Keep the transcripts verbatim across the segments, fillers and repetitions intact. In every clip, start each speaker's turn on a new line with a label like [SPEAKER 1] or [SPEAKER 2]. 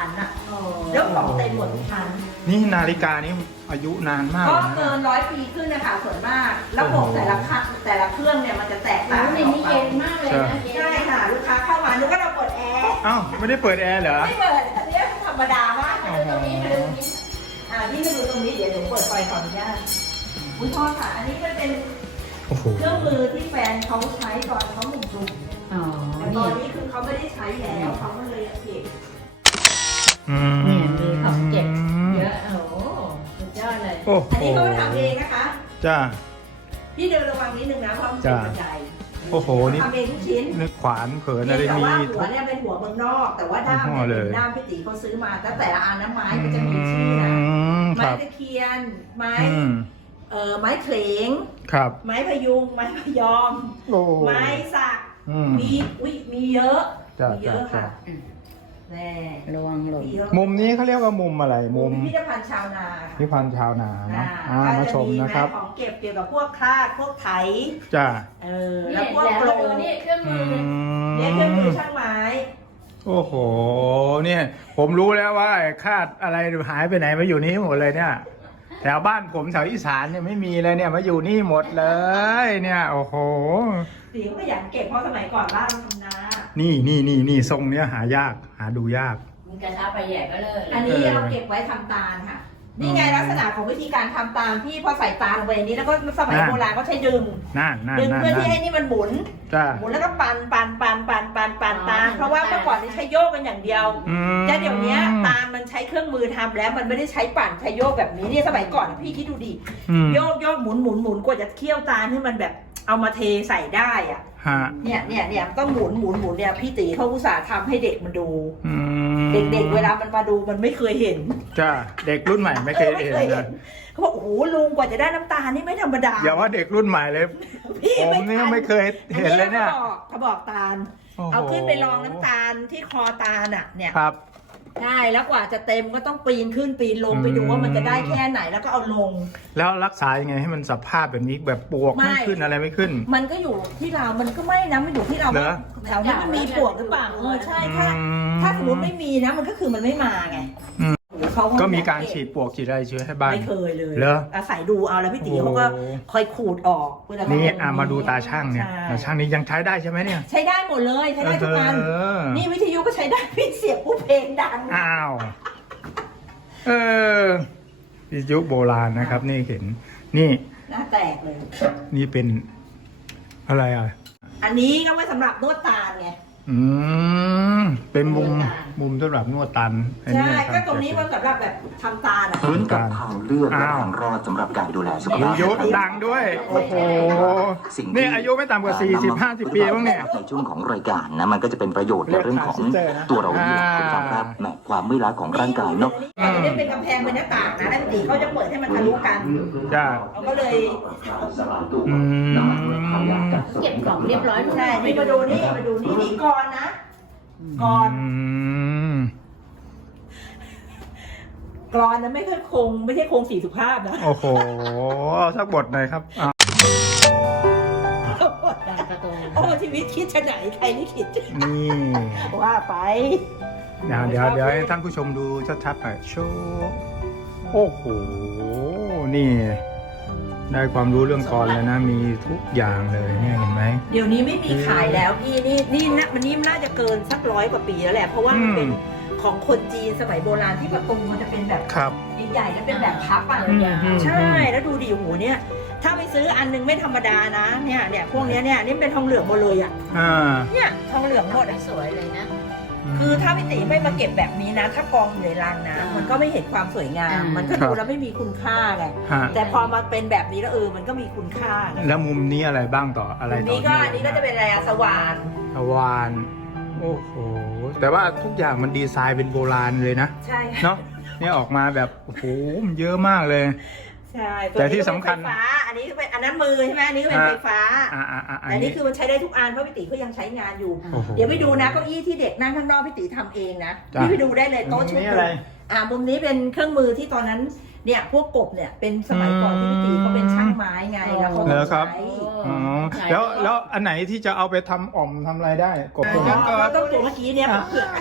[SPEAKER 1] นอ่ะแล้วของเต็มหมดทุกชั้น
[SPEAKER 2] นี่นาฬิกานี้อายุนานมาก
[SPEAKER 1] ก็เกินร้อยปีขึ้นนะคะส่วนมากระบบแต่ละคันแต่ละเครื่องเนี่ยมันจะแตกต่างกันออกไป
[SPEAKER 3] มากเลยนะ
[SPEAKER 1] ใช่ค่ะลูกค้าเข้ามานึกว่าเราเปิดแอร์
[SPEAKER 2] อ้าวไม่ได้เปิดแอร์เหรอ
[SPEAKER 1] ไม่เปิดอันนี้ธรรมดามาก
[SPEAKER 3] มาดูตรงนี้มาดูตรงนี้
[SPEAKER 1] อ่าที่มาดูตรงนี้เดี๋ยวหนูเปิดไฟขออนุญาตอุ้ยพ่อค่ะอันนี้ก็เป็นเครื่องมือที่แฟนเขาใช้ตอนเขาหนุ่มๆ
[SPEAKER 3] อ๋อ
[SPEAKER 1] แต่ตอนนี้คือเขาไม่ได้ใช้แล้วเขาก็เลยเก็บ
[SPEAKER 3] เนี่ยมีของเก็บเยอะโอ้โหสุดยอดเลย
[SPEAKER 1] อันนี้เขาทำเองนะคะ
[SPEAKER 2] จ้า
[SPEAKER 1] พี่เดินระวังนิดนึงนะเพราะมันเป็นบันได
[SPEAKER 2] โอ้โหนี่
[SPEAKER 1] ทำเองทุกชิ้น
[SPEAKER 2] นึกขวานเขินอะไรมี
[SPEAKER 1] แต่ว่าหัวเนี่ยเป็นหัวเมืองนอกแต่ว่าด้ามเนี่ยเป็นด้ามพี่ตีเขาซื้อมาแต่แต่ละอันน้ำไม้มันจะมีชื่อนะไม้ตะเคียนไม้เอ่อไม้เขลง
[SPEAKER 2] ครับ
[SPEAKER 1] ไม้พยุงไม้พยอมไม้สักมีอุ้ยมีเยอะมีเยอะค่ะแน่
[SPEAKER 3] ระวังหล่น
[SPEAKER 2] มุมนี้เขาเรียกว่ามุมอะไรมุม
[SPEAKER 1] พิพิธภัณฑ์ชาวนา
[SPEAKER 2] พิพิธภัณฑ์ชาวนาเนาะมาชมนะครับ
[SPEAKER 1] ของเก็บเกี่ยวกับพวกคลาดพวกไถ
[SPEAKER 2] จ้า
[SPEAKER 1] เออแล้วพวกโปร
[SPEAKER 3] นี่เครื่องมือ
[SPEAKER 1] เนี่ยเครื่องมือช่างไม้
[SPEAKER 2] โอ้โหเนี่ยผมรู้แล้วว่าคาดอะไรหายไปไหนมาอยู่นี่หมดเลยเนี่ยแถวบ้านผมแถวอีสานเนี่ยไม่มีเลยเนี่ยมาอยู่นี่หมดเลยเนี่ยโอ้โห
[SPEAKER 1] สีก็อยากเก็บเพราะสมัยก่อนบ้านมันทำนา
[SPEAKER 2] นี่นี่นี่นี่ทรงเนี้ยหายากหาดูยาก
[SPEAKER 3] มันกระชับไปแย่ก็เลย
[SPEAKER 1] อันนี้เราเก็บไว้ทำตาลค่ะนี่ไงลักษณะของวิธีการทำตาลที่พอใส่ตาลลงไปนี้แล้วก็สมัยโบราณก็ใช้ดึงดึงเพื่อที่ให้นี่มันหมุนหมุนแล้วก็ปั่นปั่นปั่นปั่นปั่นปั่นตาลเพราะว่าเมื่อก่อนนี่ใช้โยกกันอย่างเดียวแต่เดี๋ยวนี้ตาลมันใช้เครื่องมือทำแล้วมันไม่ได้ใช้ปั่นใช้โยกแบบนี้เนี่ยสมัยก่อนพี่คิดดูดิโยกโยกหมุนหมุนหมุนกว่าจะเคี่ยวตาลให้มันแบบเอามาเทใส่ได้อ่ะเนี่ยเนี่ยเนี่ยต้องหมุนหมุนหมุนเนี่ยพี่ตีเขาอุตส่าห์ทำให้เด็กมันดูเด็กๆเวลามันมาดูมันไม่เคยเห็น
[SPEAKER 2] จ้าเด็กรุ่นใหม่ไม่เคยเห็นนะ
[SPEAKER 1] เขาบอกโอ้โหลุงกว่าจะได้น้ำตาลนี่ไม่ธรรมดา
[SPEAKER 2] อย่าว่าเด็กรุ่นใหม่เลยผมเนี่ยไม่เคยเห็นเลยเนี่ย
[SPEAKER 1] เขาบอกตาลเอาขึ้นไปรองน้ำตาลที่คอตาลอ่ะเนี่ย
[SPEAKER 2] ครับ
[SPEAKER 1] ใช่แล้วกว่าจะเต็มก็ต้องปีนขึ้นปีนลงไปดูว่ามันจะได้แค่ไหนแล้วก็เอาลง
[SPEAKER 2] แล้วรักษายังไงให้มันสภาพแบบนี้แบบปวกไม่ขึ้นอะไรไม่ขึ้น
[SPEAKER 1] มันก็อยู่ที่เรามันก็ไม่นะมันอยู่ที่เราแถวนี้มันมีปวกหรือเปล่าเออใช่ถ้าถ้าสมมติไม่มีนะมันก็คือมันไม่มาไง
[SPEAKER 2] ก็มีการฉีดปวกฉีดอะไรเชื้อให้บ้าน
[SPEAKER 1] ไม่เคยเลย
[SPEAKER 2] เหรอ
[SPEAKER 1] อาศัยดูเอาแล้วพี่ตีเขาก็คอยขูดออก
[SPEAKER 2] นี่อ่ะมาดูตาช่างเนี่ยตาช่างนี้ยังใช้ได้ใช่ไหมเนี่ย
[SPEAKER 1] ใช้ได้หมดเลยใช้ได้ทุกอันนี่วิทยุก็ใช้ได้พี่เสียบผู้เพลงดัง
[SPEAKER 2] อ้าวเออวิทยุโบราณนะครับนี่เห็นนี่
[SPEAKER 1] หน้าแตกเลย
[SPEAKER 2] นี่เป็นอะไรอ่ะ
[SPEAKER 1] อันนี้ก็ไว้สำหรับนวดตาไง
[SPEAKER 2] อืมเป็นมุมมุมสำหรับนวดตัน
[SPEAKER 1] ใช่ก็ตรงนี้มันสำหรับแบบทำตาอ่ะ
[SPEAKER 4] พื้นกับทางเลือกและทางรอดสำหรับการดูแลสุขภาพ
[SPEAKER 2] อายุดังด้วยโอ้โหนี่อายุไม่ต่ำกว่าสี่สิบห้าสิบปีบ้างเนี่ย
[SPEAKER 4] ในช่วงของรายการนะมันก็จะเป็นประโยชน์ในเรื่องของตัวเราที่คุณฟังครับแหมความไม่ล้าของร่างกายเนาะ
[SPEAKER 1] จะได้เป็นกำแพงเป็นหน้าต่างนะแล้วตีเขาจะเปิดให้มันทะลุกัน
[SPEAKER 2] จ้า
[SPEAKER 1] เขาก็เลย
[SPEAKER 3] เก็บของเรียบร้อย
[SPEAKER 1] ใช่นี่มาดูนี่มาดูนี่นี่ก่อนนะก่อนกรอนนั้นไม่ใช่คงไม่ใช่คงสีสุภาพนะ
[SPEAKER 2] โอ้โหสักบทหน่อยครับ
[SPEAKER 1] โอ้ชีวิตคิดจะไหนใครนี่คิด
[SPEAKER 2] นี่
[SPEAKER 1] ว่าไป
[SPEAKER 2] เดี๋ยวเดี๋ยวเดี๋ยวให้ท่านผู้ชมดูชัดๆหน่อยโชว์โอ้โหนี่ได้ความรู้เรื่องกรเลยนะมีทุกอย่างเลยเนี่ยเห็นไหม
[SPEAKER 1] เดี๋ยวนี้ไม่มีขายแล้วพี่นี่นี่นะมันนี่น่าจะเกินสักร้อยกว่าปีแล้วแหละเพราะว่ามันเป็นของคนจีนสมัยโบราณที่ประตูมันจะเป็นแบบใหญ่ๆแล้วเป็นแบบพับอ่ะใช่แล้วดูดิโหเนี่ยถ้าไปซื้ออันนึงไม่ธรรมดานะเนี่ยเนี่ยพวกนี้เนี่ยนี่เป็นทองเหลืองหมดเลยอ่ะเนี่ยทองเหลืองหมด
[SPEAKER 3] สวยเลยนะ
[SPEAKER 1] คือถ้าพี่ตีไม่มาเก็บแบบนี้นะถ้ากองอยู่ในรังนะมันก็ไม่เห็นความสวยงามมันก็ดูแล้วไม่มีคุณค่าไงแต่พอมาเป็นแบบนี้แล้วเออมันก็มีคุณค่า
[SPEAKER 2] แล้วมุมนี้อะไรบ้างต่ออะไรต่อ
[SPEAKER 1] นี้ก็อันนี้ก็จะเป็นอะไรสว่าน
[SPEAKER 2] สว่านโอ้โหแต่ว่าทุกอย่างมันดีไซน์เป็นโบราณเลยนะ
[SPEAKER 1] ใช่
[SPEAKER 2] เนาะเนี่ยออกมาแบบโอ้โหมันเยอะมากเลย
[SPEAKER 1] ใช่
[SPEAKER 2] แต่ที่สำคัญ
[SPEAKER 1] ฟ้าอันนี้เป็นอันนั้นมือใช่ไหมอันนี้เป็นไฟฟ้าแต่นี่คือมันใช้ได้ทุกอันเพราะพี่ตีก็ยังใช้งานอยู่เดี๋ยวไปดูนะเก้าอี้ที่เด็กนั่งข้างนอกพี่ตีทำเองนะพี่ไปดูได้เลยโต๊ะชุดนึงอ่ามุมนี้เป็นเครื่องมือที่ตอนนั้นเเนี่ยพวกกบเนี่ยเป็นสมัยก่อนที่พี่ตีเขาเป็นช่างไม้ไงแล้วเขา
[SPEAKER 2] เหร
[SPEAKER 1] ก็
[SPEAKER 2] อครับ
[SPEAKER 1] ใช้
[SPEAKER 2] อ๋อแล้วแล้วอันไหนที่จะเอาไปทำอ่อมทำอะไรได้กบตัวนี้
[SPEAKER 1] ก็ต้องตัวเมื่อกี้เนี่ยเผือก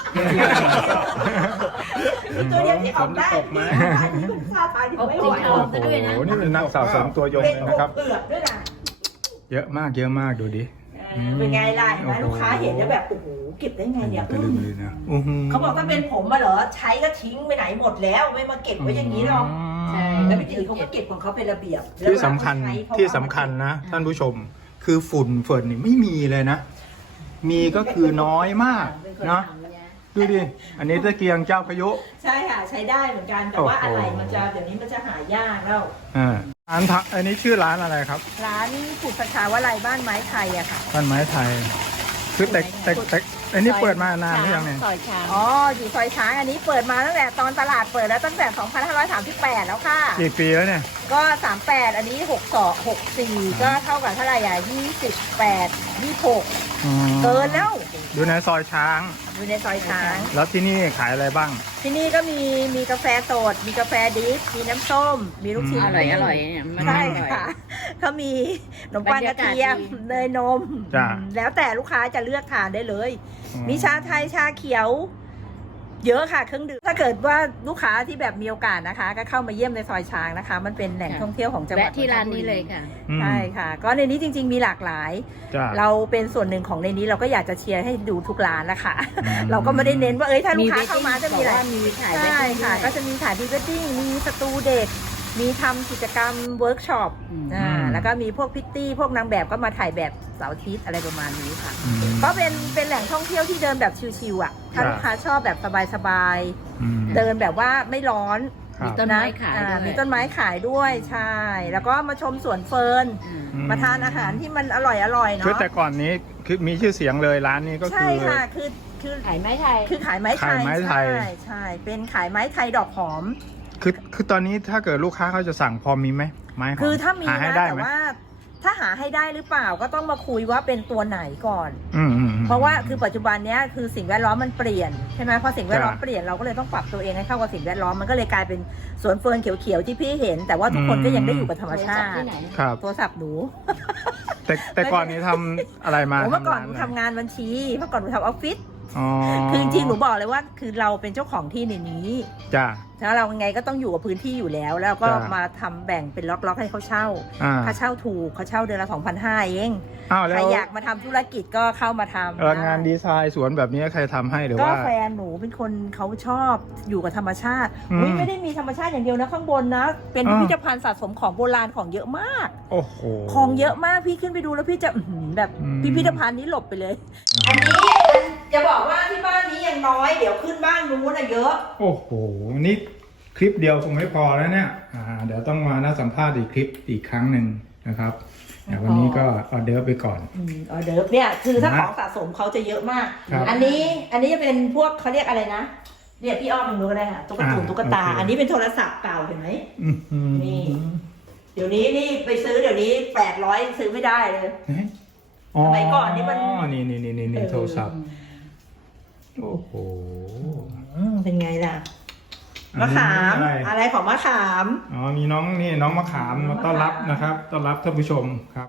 [SPEAKER 1] ตัวเดียวที่ออกได้
[SPEAKER 2] ผมจะตกไหม
[SPEAKER 1] อันนี้มันซาตายถึงไม่ไหว
[SPEAKER 3] โอ้
[SPEAKER 2] โอ้โหนี่เป็นนักสะสมตัวยง
[SPEAKER 1] เป็น
[SPEAKER 2] เลย
[SPEAKER 1] ก
[SPEAKER 2] นะครับ
[SPEAKER 1] บเผือกด้วยนะ
[SPEAKER 2] เยอะมากเยอะมากดูดิ
[SPEAKER 1] เออเป็นไงล่ะเห็นไหม
[SPEAKER 2] โอ้โห
[SPEAKER 1] ลูกค้าเห็นแล้วแบบโอ้โหเก็บได้ไงเนี่ย
[SPEAKER 2] กระลืมเลยนะอื้อหื
[SPEAKER 1] เขาบอกถ้าเป็นผมมาเหรอใช้ก็ทิ้งไปไหนหมดแล้วไม่มาเก็บไว้อย่างนี้หรอก
[SPEAKER 3] ใช่
[SPEAKER 1] แล้วพี่ตีเขาก็เก็บของเขาเป็นระเบียบ
[SPEAKER 2] ที่สำคัญที่สำคัญนะ ท่านผู้ชมคือฝุ่นเฟิร์นนี่ไม่มีเลยนะ มีก็คือน้อยมากเนาะดูดิอันนี้ตะเกียงเจ้าพายุ
[SPEAKER 1] ใช่ค่ะใช้ได้เหมือนกันแต่ว่า
[SPEAKER 2] โอ้
[SPEAKER 1] อะ
[SPEAKER 2] โห
[SPEAKER 1] ไรมันจะเดี๋ยวนี้มันจะหายากแล้ว
[SPEAKER 2] อ่าร้านทักอันนี้ชื่อร้านอะไรครับ
[SPEAKER 1] ร้านสุดประชาวะไรบ้านไม้ไทยอะค่ะ
[SPEAKER 2] บ้านไม้ไทย คือแต่แต่แต่อันนี้เปิดมานานหรือยังเนี่ย
[SPEAKER 3] ซอยช้าง
[SPEAKER 1] อ๋ออยู่ซอยช้างอันนี้เปิดมาตั้งแต่ตอนตลาดเปิดแล้วตั้งแต่ สองพันห้าร้อยสามสิบแปด แล้วค่ะ
[SPEAKER 2] กี่ปีแล้วเนี่ย
[SPEAKER 1] ก็ สามสิบแปด อันนี้หกสิบสอง หกสิบสี่ ก็เท่ากับเท่าไหร่อ่ะยี่สิบแปด ยี่สิบหก
[SPEAKER 2] อืม
[SPEAKER 1] เกินแล้ว
[SPEAKER 2] ดูในซอยช้าง
[SPEAKER 1] อยู่ในซอยช้าง
[SPEAKER 2] แล้วที่นี่ขายอะไรบ้าง
[SPEAKER 1] ที่นี่ก็มีมีกาแฟสด มีกาแฟดิฟมีน้ำส้ม มีลูกชิ้น
[SPEAKER 3] อร่อย
[SPEAKER 1] ปิ้ง
[SPEAKER 3] อร่อยเนี่ยมัน
[SPEAKER 1] ใช่
[SPEAKER 3] อร่อย
[SPEAKER 1] ค่ะเขามีขนมปังกระเทียม
[SPEAKER 3] บรรยากาศดี
[SPEAKER 1] เนยนม
[SPEAKER 2] จ้ะ
[SPEAKER 1] แล้วแต่ลูกค้าจะเลือกทานได้เลย
[SPEAKER 2] อื
[SPEAKER 1] มีชาไทยชาเขียว เยอะค่ะเครื่องดื่มถ้าเกิดว่าลูกค้าที่แบบมีโอกาสนะคะ ก็เข้ามาเยี่ยมในซอยช้างนะคะ มันเป็นแหล่งท่องเที่ยวของจังหวัด
[SPEAKER 3] แวะที่ร้านนี้เลยค่ะ
[SPEAKER 2] อืม
[SPEAKER 1] ใช่ค่ะ ก็ในนี้จริง ๆ มีหลากหลาย
[SPEAKER 2] จ้ะ
[SPEAKER 1] เราเป็นส่วนหนึ่งของในนี้เราก็อยากจะเชียร์ให้ดูทุกร้านนะคะ
[SPEAKER 2] อืม
[SPEAKER 1] เราก็ไม่ได้เน้นว่าเอ้ยถ้าลูกค้าเข้ามาจะมีอะไร
[SPEAKER 3] บอกว่ามีขาย
[SPEAKER 1] ใช่ค่ะ ก็จะมีถ่ายพรีเวดดิ้งมีสตูเด็ก มีทำกิจกรรมเวิร์กช็อป
[SPEAKER 3] อืม
[SPEAKER 1] อ่าแล้วก็มีพวกพิตตี้พวกนางแบบก็มาถ่ายแบบเสาร์อาทิตย์อะไรประมาณนี้ค่ะ
[SPEAKER 2] อืม
[SPEAKER 1] ก็เป็นเป็นแหล่งท่องเที่ยวที่เดินแบบชิลๆอ่ะถ้า
[SPEAKER 2] ครับ
[SPEAKER 1] ลูกค้าชอบแบบสบาย
[SPEAKER 2] อืม
[SPEAKER 1] ๆเดินแบบว่าไม่ร้อน
[SPEAKER 2] ครับ
[SPEAKER 3] ต้นไม้ขาย
[SPEAKER 1] อ่
[SPEAKER 3] ด้วย
[SPEAKER 1] มีต้นไม้ขายด้วยใช่ แล้วก็มาชมสวนเฟิร์น
[SPEAKER 3] อืม
[SPEAKER 2] อื
[SPEAKER 1] มาทานอาหารที่มันอร่อยอร่อยๆ
[SPEAKER 2] คือ
[SPEAKER 1] เนาะ
[SPEAKER 2] แต่ก่อนนี้คือมีชื่อเสียงเลยร้านนี้ก็คื
[SPEAKER 1] ใช่
[SPEAKER 2] อ
[SPEAKER 1] ค่ะคือคือ
[SPEAKER 3] ขายไม้ไทย
[SPEAKER 1] คือขายไม้ไท
[SPEAKER 2] ขาย
[SPEAKER 1] ย
[SPEAKER 2] ไม้ไทย
[SPEAKER 1] ใช่ใช่เป็นขายไม้ไทยดอกหอม
[SPEAKER 2] คือคือตอนนี้ถ้าเกิดลูกค้าเขาจะสั่งพอมีไหมไม้หอม
[SPEAKER 1] คือถ้ามี
[SPEAKER 2] หาให้
[SPEAKER 1] นะ
[SPEAKER 2] ได้
[SPEAKER 1] แต่
[SPEAKER 2] ไหม
[SPEAKER 1] ว่าถ้าหาให้ได้หรือเปล่าก็ต้องมาคุยว่าเป็นตัวไหนก่อน
[SPEAKER 2] อืมอืมอืม
[SPEAKER 1] เพราะว่าคือปัจจุบันเนี้ยคือสิ่งแวดล้อมมันเปลี่ยนใช่ไหมพอสิ่งแวดล้อม
[SPEAKER 2] จ้ะ
[SPEAKER 1] เปลี่ยนเราก็เลยต้องปรับตัวเองให้เข้ากับสิ่งแวดล้อมมันก็เลยกลายเป็นสวนเฟิร์นเขียวๆที่พี่เห็น แต่ว่าทุกคนก็ยังได้อยู่กับธรรมชาติ
[SPEAKER 3] ที่ไหน
[SPEAKER 2] ครับ
[SPEAKER 1] โทรศัพท์หนู
[SPEAKER 2] แต่แต่ก่อนนี้ทำอะไรมา
[SPEAKER 1] โอ้เมื่อก่อนหนู
[SPEAKER 2] ร้าะไร
[SPEAKER 1] ทำงานบัญชีเมื่อก่อนหนูทำออฟฟิศ
[SPEAKER 2] อ๋อ
[SPEAKER 1] คือจริงๆหนูบอกเลยว่าคือเราเป็นเจ้าของที่ในนี้
[SPEAKER 2] จ้า
[SPEAKER 1] แล้วเราไงก็ต้องอยู่กับพื้นที่อยู่แล้ว แล้วก็
[SPEAKER 2] จ้ะ
[SPEAKER 1] มาทำแบ่งเป็นล็อกๆให้เขาเช่า
[SPEAKER 2] อ่า
[SPEAKER 1] ค่าเช่าถูกเขาเช่าเดือนละสองพันห้าเอง
[SPEAKER 2] อ้าวแล้
[SPEAKER 1] ใคร
[SPEAKER 2] ว
[SPEAKER 1] อยากมาทำธุรกิจก็เข้ามาทำ
[SPEAKER 2] เอองานดีไซน์สวนแบบนี้ใครทำให้หรือ
[SPEAKER 1] ก็
[SPEAKER 2] ว่า
[SPEAKER 1] แฟนหนูเป็นคนเขาชอบอยู่กับธรรมชาติ
[SPEAKER 2] อืม
[SPEAKER 1] อุ๊ยไม่ได้มีธรรมชาติอย่างเดียวนะข้างบนนะ เป็น
[SPEAKER 2] อ่า
[SPEAKER 1] พิพิธภัณฑ์สะสมของโบราณของเยอะมาก
[SPEAKER 2] โอ้โห
[SPEAKER 1] ของเยอะมากพี่ขึ้นไปดูแล้วพี่จะอื้อหือแบบ
[SPEAKER 2] อืม
[SPEAKER 1] พิพิธภัณฑ์นี้หลบไปเลย อันนี้จะบอกว่าที่บ้านนี้ยังน้อยเดี๋ยวขึ้นบ้านนู้นอะเยอะ
[SPEAKER 2] โอ้โหนี่คลิปเดียวคงไม่พอแล้วเนี่ยอ่าเดี๋ยวต้องมาน่าสัมภาษณ์อีกคลิปอีกครั้งหนึ่งนะครับแต่วันนี้ก็ออเดอร์ฟไปก่อน
[SPEAKER 1] อืมออเดิร์ฟเนี่ยคือถ้า
[SPEAKER 2] นะ
[SPEAKER 1] ของสะสมเขาจะเยอะมาก
[SPEAKER 2] ครับ
[SPEAKER 1] อันนี้อันนี้จะเป็นพวกเขาเรียกอะไรนะเรียกพี่อ้อมมันดูก็ได้ค่ะตุ๊กตา
[SPEAKER 2] อ่า
[SPEAKER 1] ตุ๊กตา
[SPEAKER 2] โอเค
[SPEAKER 1] อันนี้เป็นโทรศัพท์เก่าเห็นไหม
[SPEAKER 2] อื้อหือ
[SPEAKER 1] นี่ เดี๋ยวนี้นี่ไปซื้อเดี๋ยวนี้แปดร้อยซื้อไม่ได้เลย
[SPEAKER 2] เฮ้ย
[SPEAKER 1] สมัยก่อนนี่มัน
[SPEAKER 2] นี่นี่นี่นี่นี่
[SPEAKER 1] เออ
[SPEAKER 2] โทรศัพท์โอ้โห
[SPEAKER 1] อืมเป็นไงล่ะ
[SPEAKER 2] อั
[SPEAKER 1] มะ
[SPEAKER 2] นนี้
[SPEAKER 1] ขาม
[SPEAKER 2] อะไร
[SPEAKER 1] อะไรของมะขาม
[SPEAKER 2] อ๋อมีน้องนี่น้องมะขามมาต้อนรับนะครับต้อนรับท่านผู้ชมครับ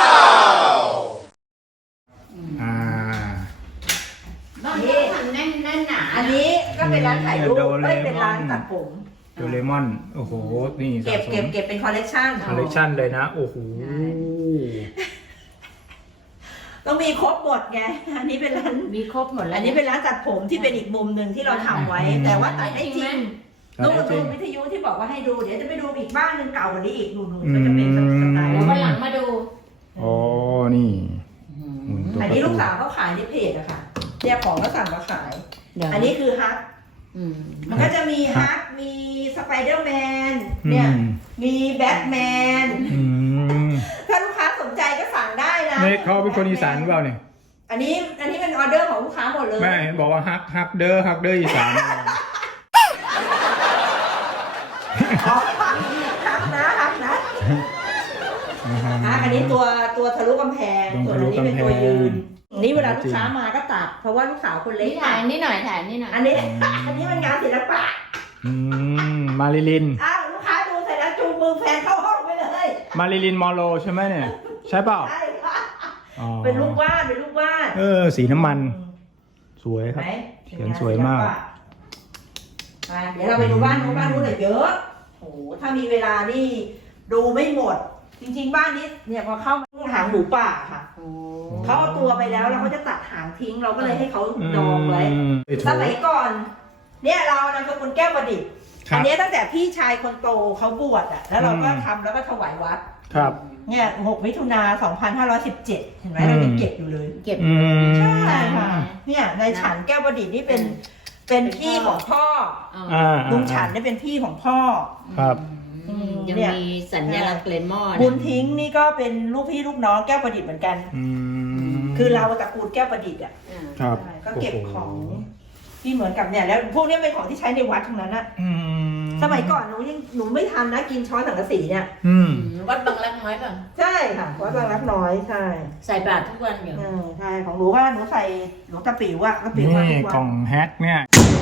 [SPEAKER 2] อ่า
[SPEAKER 3] บ้านนี้ทำแน่นแน่นหนา
[SPEAKER 1] อันนี้ก็เป็นร้านถ่ายรูป
[SPEAKER 2] โดเรมอน
[SPEAKER 1] ไม่เป็นร้านตัดผม
[SPEAKER 2] โดเรมอนโอ้โหนี่
[SPEAKER 1] เก็บ
[SPEAKER 2] สะสม
[SPEAKER 1] เก็บเก็บเป็นคอลเลกชัน
[SPEAKER 2] คอลเลกชันเลยนะโอ้โห
[SPEAKER 1] ต้องมีครบหมดไง อันนี้เป็นร้าน
[SPEAKER 3] มีครบหมดแล้ว
[SPEAKER 1] อันนี้เป็นร้านตัดผมที่เป็นอีกมุมหนึ่งที่เราทำไว้
[SPEAKER 2] อืม
[SPEAKER 1] แต่ว่าตัดให้จริง
[SPEAKER 2] ตัด
[SPEAKER 1] นู่น
[SPEAKER 2] ให้จริ
[SPEAKER 1] นู่
[SPEAKER 2] ง
[SPEAKER 1] นวิทยุที่บอกว่าให้ดู เดี๋ยวจะไปดูอีกบ้านหนึ่งเก่ากว่านี้อีกนู่นนู่นก็จะเป็นสไตล์
[SPEAKER 3] เดี๋ยววันหลังมาดู
[SPEAKER 2] โอ้นี่ ตัว
[SPEAKER 1] อันนี้ลูกสาวเขาขายในเพจอะค่ะเนี่ยของก็สั่งมาขาย
[SPEAKER 3] เดี๋ยว
[SPEAKER 1] อันนี้คือฮัก
[SPEAKER 3] อืม
[SPEAKER 1] มันก็จะมีฮัก มีสไปเดอร์แมน เนี่ย
[SPEAKER 2] อืม
[SPEAKER 1] มีแบทแมน
[SPEAKER 2] อืม
[SPEAKER 1] ถ้าลูกค้าสนใจก็สั่งได้นะ
[SPEAKER 2] นี่เขาเป็นคนอีสานหรือเปล่าเนี่ย
[SPEAKER 1] อันนี้ อันนี้เป็นออเดอร์ของลูกค้าหมดเลย
[SPEAKER 2] แม่เห็นบอกว่าฮักฮักเด้อฮักเด้ออีสาน
[SPEAKER 1] อ๋อฮักนะฮักนะอ่ะอันนี้ตัวตัวทะลุกำแพง ส่วนอันนี้เป็นตัวยืน อันนี้เวลาลูกค้ามาก็ตัด เพราะว่าลูกสาวคนเล็ก
[SPEAKER 3] นี่ถ่ายนี่หน่อยถ่ายนี่หน่อย
[SPEAKER 1] อันนี้ อันนี้มันงานศิลปะ
[SPEAKER 2] อืมมาริลิน
[SPEAKER 1] อ้าว
[SPEAKER 2] มาริลินมอโรใช่ไหมเนี่ยใช่เปล่า
[SPEAKER 1] ใช่ค่ะ
[SPEAKER 2] อ๋อ
[SPEAKER 1] เป็นลูกวาดเป็นลูกวาด
[SPEAKER 2] เออสีน้ำมันสวยครับ
[SPEAKER 1] ไหน
[SPEAKER 2] เขียนสวยมาก
[SPEAKER 1] มาเดี๋ยวเราไปดูบ้านนู้นบ้านนู้นหน่อยเยอะโอ้โหถ้ามีเวลานี่ดูไม่หมด จริงๆบ้านนี้เนี่ยพอเข้ามาหางหมูป่าค่ะเขาเอาตัวไปแล้วแล้วเขาจะตัดหางทิ้งเราก็เลยให้เขาดองไว้
[SPEAKER 2] อืม
[SPEAKER 1] สมัยก่อน เนี่ยเรานามสกุลแก้วประดิษฐ์
[SPEAKER 2] ครับ
[SPEAKER 1] อันนี้ตั้งแต่พี่ชายคนโตเขาบวชอ่ะแล้วเราก็ทำแล้วก็ถวายวัด
[SPEAKER 2] ครับ
[SPEAKER 1] เนี่ยหกมิถุนาสองพันห้าร้อยสิบเจ็ดเห็นไหมเรายังเก็บอยู่เลย
[SPEAKER 3] เก็บ
[SPEAKER 2] อืม
[SPEAKER 1] ใช่ค่ะเนี่ยในฉันแก้วประดิษฐ์นี่เป็นเป็นพี่ของพ่อ
[SPEAKER 2] อ่า
[SPEAKER 1] ลุงฉันนี่เป็นพี่ของพ่อ
[SPEAKER 2] ครับ
[SPEAKER 3] อืมยังมีสัญลักษณ์เลนมอน
[SPEAKER 1] บุญทิ้งนี่ก็เป็นลูกพี่ลูกน้องแก้วประดิษฐ์เหมือนกัน
[SPEAKER 2] อืม
[SPEAKER 1] คือเราตระกูลแก้วประดิษฐ์อ่ะ
[SPEAKER 2] ครับ
[SPEAKER 1] ใช่ก็เก็บของที่เหมือนกับเนี่ยแล้วพวกนี้เป็นของที่ใช้ในวัดทั้งนั้นอะ
[SPEAKER 2] อืม
[SPEAKER 1] สมัยก่อนหนูยังหนูไม่ทันนะกินช้อนสังกะสีเนี่ย
[SPEAKER 2] อืม
[SPEAKER 3] วัดบางรักน้อยป่ะ
[SPEAKER 1] ใช่ค่ะวัดบางรักน้อยใช่
[SPEAKER 3] ใส่บาตรทุกวันอยู่
[SPEAKER 1] เออใช่ของหนูว่าหนูใส่หนูตะปิวอะตะปิวมา
[SPEAKER 2] นี่
[SPEAKER 1] ทุกวั
[SPEAKER 2] กล่อน งแฮกเนี่ย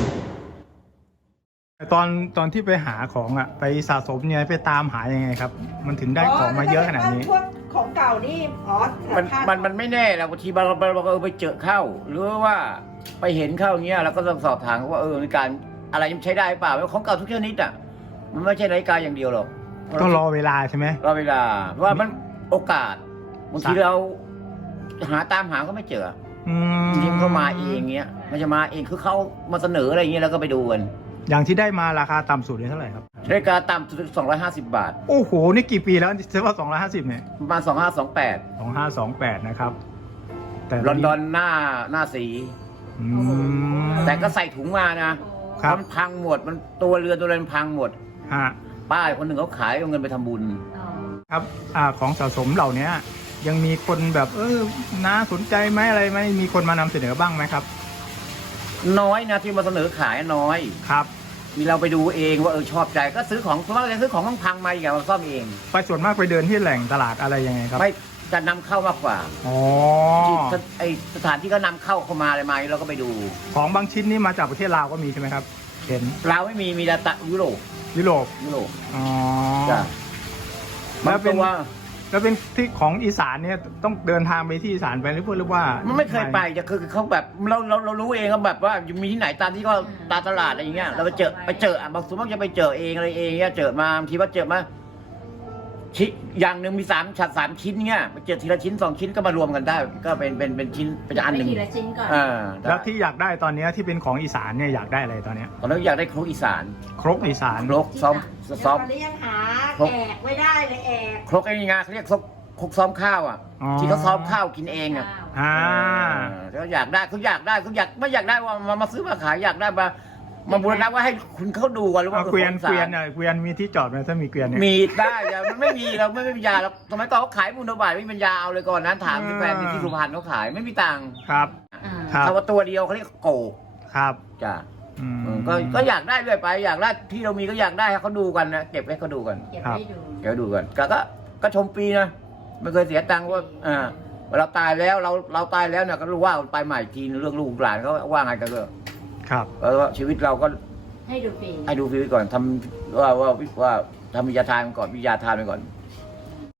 [SPEAKER 2] ตอนตอนที่ไปหาของอ่ะ ไปสะสมเนี่ยไปตามหายังไงครับ มันถึงได้ของมาเยอะขนาดนี้
[SPEAKER 1] พวกของเก่านี่อ๋อ
[SPEAKER 5] มัน
[SPEAKER 1] ผ้า
[SPEAKER 5] มันมันไม่แน่เราบางทีบางบางบางเออไปเจอเข้า หรือว่าไปเห็นเข้าอย่างเงี้ยเราก็ต้องสอบถามเขาว่าเออในการอะไรมันใช้ได้เปล่าของเก่าทุกชนิดอ่ะมันไม่ใช่นาฬิกาอย่างเดียวหรอก
[SPEAKER 2] ต้องรอเวลาใช่ไหม
[SPEAKER 5] รอเวลาเพราะว่ามันโอกาสบางทีเราหาตามหาก็ไม่เจอ
[SPEAKER 2] อืม
[SPEAKER 5] บางทีมันก็มาเองเงี้ยมันจะมาเองคือเขามาเสนออะไรอย่างเงี้ยแล้วก็ไปดูกัน
[SPEAKER 2] อย่างที่ได้มาราคาต่ำสุดเนี่ยเท่าไหร่ครับ
[SPEAKER 5] นาฬิกาต่ำสุดสองร้อยห้าสิบบาท
[SPEAKER 2] โอ้โห นี่กี่ปีแล้วเฉพาะสองร้อยห้าสิบเนี่ย
[SPEAKER 5] ประมาณสองห้าสองแปด
[SPEAKER 2] สองห้าสองแปดนะครับ แต่
[SPEAKER 5] ลอนดอนหน้าหน้าสี
[SPEAKER 2] อืม
[SPEAKER 5] แต่ก็ใส่ถุงมานะครับ มันพังหมดมันตัวเรือตัวเรือนพังหมด
[SPEAKER 2] ฮะ
[SPEAKER 5] ป้าคนหนึ่งเขาขายเอาเงินไปทำบุญ
[SPEAKER 2] ครับอ่าของสะสมเหล่านี้ยังมีคนแบบเออน่าสนใจไหมอะไรไหมมีคนมานำเสนอบ้างไหมครับ
[SPEAKER 5] น้อยนะที่มาเสนอขายน้อย
[SPEAKER 2] ครับ
[SPEAKER 5] มีเราไปดูเองว่าเออชอบใจก็ซื้อของส่วนมากจะซื้อของพังๆมาอีกอะมาซ่อมเอง
[SPEAKER 2] ไปส่วนมากไปเดินที่แหล่งตลาดอะไรยังไงครับ
[SPEAKER 5] ไม่จะนำเข้ามากกว่า
[SPEAKER 2] อ๋อ
[SPEAKER 5] ที่ไอสถานที่ก็นำเข้าเข้ามาอะไรมาเราก็ไปดู
[SPEAKER 2] ของบางชิ้นนี่มาจากประเทศลาวก็มีใช่ไหมครับเห็น
[SPEAKER 5] เราไม่มีมีแต่ตะยุโรป
[SPEAKER 2] ยุโรป
[SPEAKER 5] ยุโรป
[SPEAKER 2] อ๋อ
[SPEAKER 5] จ้ะ
[SPEAKER 2] แล้วเป็น
[SPEAKER 5] บางตัว
[SPEAKER 2] แล้วเป็นที่ของอีสานเนี่ยต้องเดินทางไปที่อีสานไปหรือเปล่าหรือว่า
[SPEAKER 5] มันไม่เคยไปจะคือเขาแบบเราเราเรารู้เองก็แบบว่ามีที่ไหนตามที่ก็ตามตลาดอะไรอย่างเงี้ยเราไปเจอไปเจออ่ะบางส่วนมากจะไปเจอเองอะไรเองเงี้ยเจอมาบางทีว่าเจอมาชิ้นอย่างหนึ่งมีสามฉัดสามชิ้นเงี้ยไปเจอทีละชิ้นสองชิ้นก็มารวมกันได้ ก็เป็นเป็นเป็นชิ้นเป็นอันหนึ่ง
[SPEAKER 3] ไปทีละชิ้นก่อน
[SPEAKER 5] อ่า
[SPEAKER 2] แล้วที่อยากได้ตอนเนี้ยที่เป็นของอีสานเนี่ยอยากได้อะไรตอนเนี้ย
[SPEAKER 5] ตอนนั้นอยากได้ครกอีสาน
[SPEAKER 2] ครกอีสาน
[SPEAKER 5] ครกซ้อม
[SPEAKER 1] เดี๋ยว
[SPEAKER 5] ซ้อม
[SPEAKER 1] ตอนนี้ยังหา
[SPEAKER 5] ครบ
[SPEAKER 1] แอกไม่ได้เลยแอก
[SPEAKER 5] ครกไอ้นี่ไงเขาเรียกครกครกซ้อมข้าวอ่ะ
[SPEAKER 2] อ๋อ
[SPEAKER 5] ที่เขาซ้อมข้าวกินเองอ่ะ
[SPEAKER 2] อ่า
[SPEAKER 5] เขาอยากได้เขาอยากได้เขาอยากไม่อยากได้ว่ามามาซื้อมาขายอยากได้มามาบูรณะว่าให้คุณเขาดูก่อนหรือว่า
[SPEAKER 2] เอาเกวียน
[SPEAKER 5] ของสาร
[SPEAKER 2] เกวียนอ่ะเกวียนมีที่จอดไหมถ้ามีเกวียนเนี่ย
[SPEAKER 5] มีได้แต่มันไม่มีเราไม่ไม่มีปัญญาเราสมัยก่อนเขาขายมูลบาทไม่มีปัญญาเอาเลยก่อนนั้นถามที่แฟนที่สุพรรณเขาขายไม่มีตังค์
[SPEAKER 2] ครับ ครับ
[SPEAKER 5] เขาว่าตัวเดียวเขาเรียกโกก
[SPEAKER 2] ครับ
[SPEAKER 5] จ้ะ
[SPEAKER 2] อืม
[SPEAKER 5] เออก็ก็อยากได้ด้วยไป อยากได้ที่เรามีก็อยากได้ให้เขาดูกันนะเก็บให้เขาดูกัน
[SPEAKER 3] เก็บ
[SPEAKER 2] ครับ
[SPEAKER 3] ให้ดู
[SPEAKER 5] เดี๋ยวดูกันก็ก็ก็ชมฟรีนะไม่เคยเสียตังค์ว่าอ่าเราตายแล้วเราเราตายแล้วเนี่ยก็รู้ว่าไปใหม่ทีนึงเรื่องลูกหลานเขาว่าไงกันก็
[SPEAKER 2] ครับ
[SPEAKER 5] เออว่าชีวิตเราก็
[SPEAKER 3] ให้ดูฟรี
[SPEAKER 5] ให้ดูฟรีไว้ก่อนทำว่าว่าว่าทำวิทยาทานก่อนวิทยาทานไปก่อน